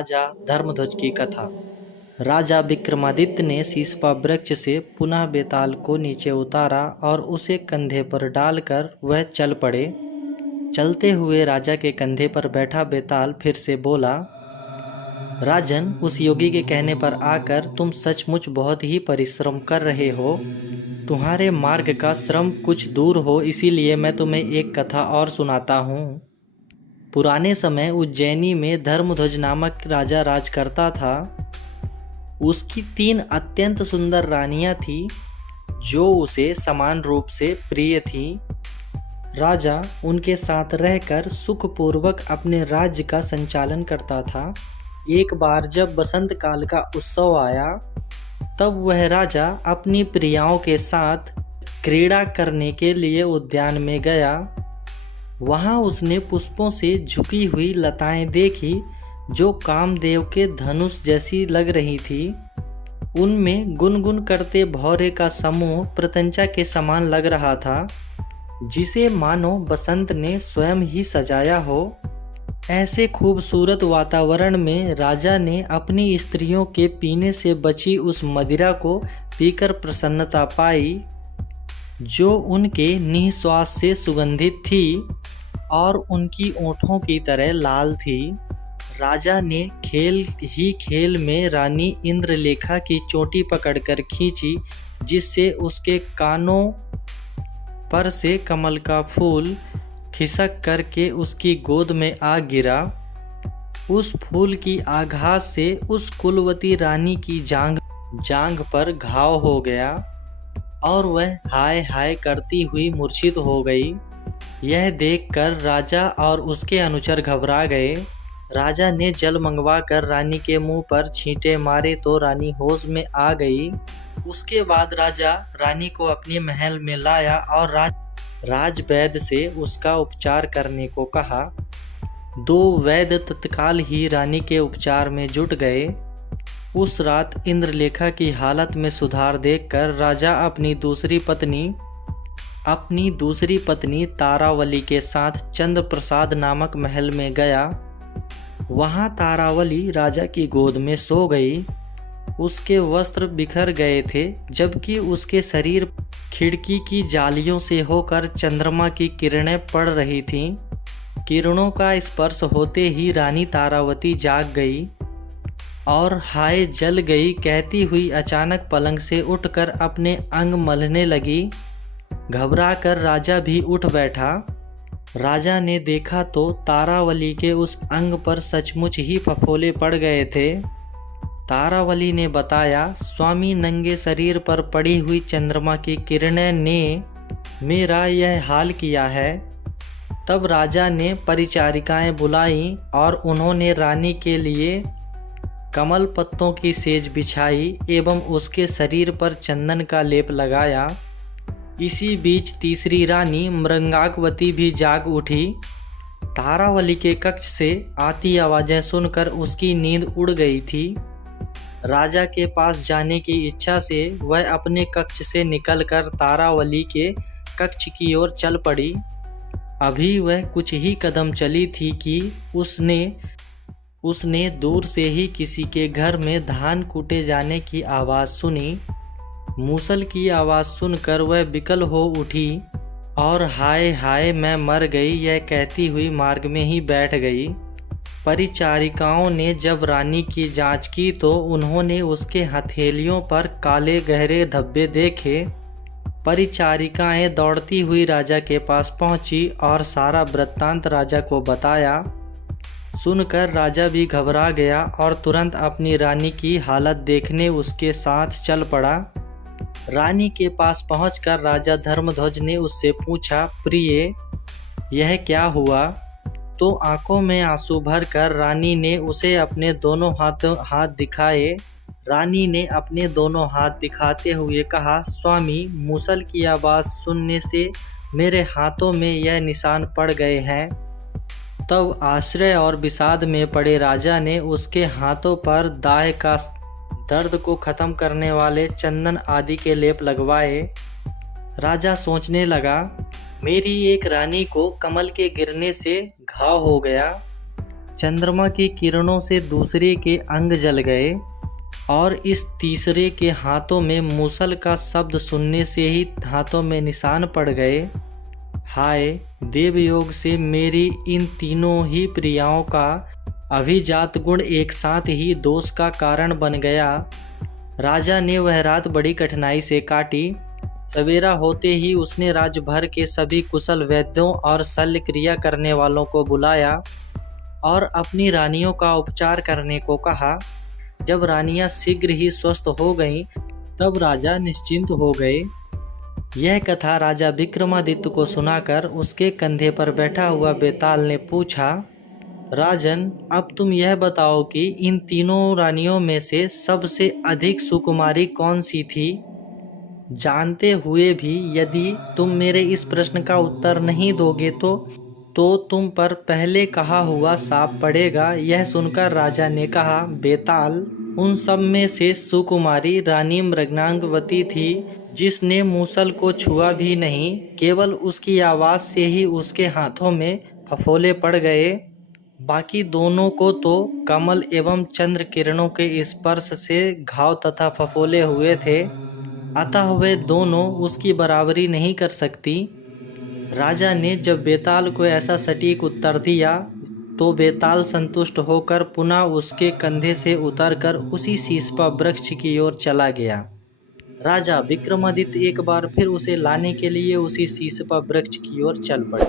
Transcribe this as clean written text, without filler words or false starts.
राजा धर्मध्वज की कथा। राजा विक्रमादित्य ने शीशपा वृक्ष से पुनः बेताल को नीचे उतारा और उसे कंधे पर डालकर वह चल पड़े। चलते हुए राजा के कंधे पर बैठा बेताल फिर से बोला, राजन, उस योगी के कहने पर आकर तुम सचमुच बहुत ही परिश्रम कर रहे हो। तुम्हारे मार्ग का श्रम कुछ दूर हो, इसीलिए मैं तुम्हें एक कथा और सुनाता हूँ। पुराने समय उज्जैनी में धर्मध्वज नामक राजा राज करता था। उसकी 3 अत्यंत सुंदर रानियां थीं, जो उसे समान रूप से प्रिय थीं। राजा उनके साथ रहकर सुखपूर्वक अपने राज्य का संचालन करता था। एक बार जब बसंत काल का उत्सव आया, तब वह राजा अपनी प्रियाओं के साथ क्रीड़ा करने के लिए उद्यान में गया। वहां उसने पुष्पों से झुकी हुई लताएं देखी, जो कामदेव के धनुष जैसी लग रही थी। उनमें गुनगुन करते भौरे का समूह प्रत्यंचा के समान लग रहा था, जिसे मानो बसंत ने स्वयं ही सजाया हो। ऐसे खूबसूरत वातावरण में राजा ने अपनी स्त्रियों के पीने से बची उस मदिरा को पीकर प्रसन्नता पाई, जो उनके निःश्वास से सुगंधित थी और उनकी ओंठों की तरह लाल थी। राजा ने खेल ही खेल में रानी इंद्रलेखा की चोटी पकड़कर खींची, जिससे उसके कानों पर से कमल का फूल खिसक करके उसकी गोद में आ गिरा। उस फूल की आघात से उस कुलवती रानी की जांघ पर घाव हो गया और वह हाय हाय करती हुई मूर्छित हो गई। यह देखकर राजा और उसके अनुचर घबरा गए। राजा ने जल मंगवाकर रानी के मुंह पर छींटे मारे तो रानी होश में आ गई। उसके बाद राजा रानी को अपने महल में लाया और राजवैद्य से उसका उपचार करने को कहा। 2 वैद्य तत्काल ही रानी के उपचार में जुट गए। उस रात इंद्रलेखा की हालत में सुधार देखकर राजा अपनी दूसरी पत्नी तारावली के साथ चंद्रप्रसाद नामक महल में गया। वहां तारावली राजा की गोद में सो गई। उसके वस्त्र बिखर गए थे, जबकि उसके शरीर खिड़की की जालियों से होकर चंद्रमा की किरणें पड़ रही थीं। किरणों का स्पर्श होते ही रानी तारावती जाग गई और हाय जल गई कहती हुई अचानक पलंग से उठकर अपने अंग मलने लगी। घबराकर राजा भी उठ बैठा। राजा ने देखा तो तारावली के उस अंग पर सचमुच ही फफोले पड़ गए थे। तारावली ने बताया, स्वामी, नंगे शरीर पर पड़ी हुई चंद्रमा की किरणें ने मेरा यह हाल किया है। तब राजा ने परिचारिकाएं बुलाईं और उन्होंने रानी के लिए कमल पत्तों की सेज बिछाई एवं उसके शरीर पर चंदन का लेप लगाया। इसी बीच तीसरी रानी मृंगाकवती भी जाग उठी। तारावली के कक्ष से आती आवाजें सुनकर उसकी नींद उड़ गई थी। राजा के पास जाने की इच्छा से वह अपने कक्ष से निकलकर तारावली के कक्ष की ओर चल पड़ी। अभी वह कुछ ही कदम चली थी कि उसने दूर से ही किसी के घर में धान कूटे जाने की आवाज़ सुनी। मूसल की आवाज़ सुनकर वह विकल हो उठी और हाय हाय मैं मर गई यह कहती हुई मार्ग में ही बैठ गई। परिचारिकाओं ने जब रानी की जांच की तो उन्होंने उसके हथेलियों पर काले गहरे धब्बे देखे। परिचारिकाएं दौड़ती हुई राजा के पास पहुंची और सारा वृत्तांत राजा को बताया। सुनकर राजा भी घबरा गया और तुरंत अपनी रानी की हालत देखने उसके साथ चल पड़ा। रानी के पास पहुंचकर राजा धर्मध्वज ने उससे पूछा, प्रिय, यह क्या हुआ? तो आंखों में आंसू भरकर रानी ने उसे अपने दोनों हाथ दिखाए। रानी ने अपने दोनों हाथ दिखाते हुए कहा, स्वामी, मूसल की आवाज़ सुनने से मेरे हाथों में यह निशान पड़ गए हैं। तब आश्चर्य और विषाद में पड़े राजा ने उसके हाथों पर दाह का दर्द को खत्म करने वाले चंदन आदि के लेप लगवाए। राजा सोचने लगा, मेरी एक रानी को कमल के गिरने से घाव हो गया। चंद्रमा की किरणों से दूसरे के अंग जल गए और इस तीसरे के हाथों में मूसल का शब्द सुनने से ही हाथों में निशान पड़ गए। हाय, देवयोग से मेरी इन तीनों ही प्रियाओं का अभिजात गुण एक साथ ही दोष का कारण बन गया। राजा ने वह रात बड़ी कठिनाई से काटी। सवेरा होते ही उसने राज्य भर के सभी कुशल वैद्यों और शल्य क्रिया करने वालों को बुलाया और अपनी रानियों का उपचार करने को कहा। जब रानियां शीघ्र ही स्वस्थ हो गईं, तब राजा निश्चिंत हो गए। यह कथा राजा विक्रमादित्य को सुनाकर उसके कंधे पर बैठा हुआ बेताल ने पूछा, राजन, अब तुम यह बताओ कि इन तीनों रानियों में से सबसे अधिक सुकुमारी कौन सी थी? जानते हुए भी यदि तुम मेरे इस प्रश्न का उत्तर नहीं दोगे तो तुम पर पहले कहा हुआ शाप पड़ेगा। यह सुनकर राजा ने कहा, बेताल, उन सब में से सुकुमारी रानी मृगनांगवती थी, जिसने मूसल को छुआ भी नहीं, केवल उसकी आवाज़ से ही उसके हाथों में फफोले पड़ गए। बाकी दोनों को तो कमल एवं चंद्र किरणों के स्पर्श से घाव तथा फफोले हुए थे, अतः वे दोनों उसकी बराबरी नहीं कर सकती। राजा ने जब बेताल को ऐसा सटीक उत्तर दिया तो बेताल संतुष्ट होकर पुनः उसके कंधे से उतरकर उसी शीशपा वृक्ष की ओर चला गया। राजा विक्रमादित्य एक बार फिर उसे लाने के लिए उसी शीशपा वृक्ष की ओर चल पड़े।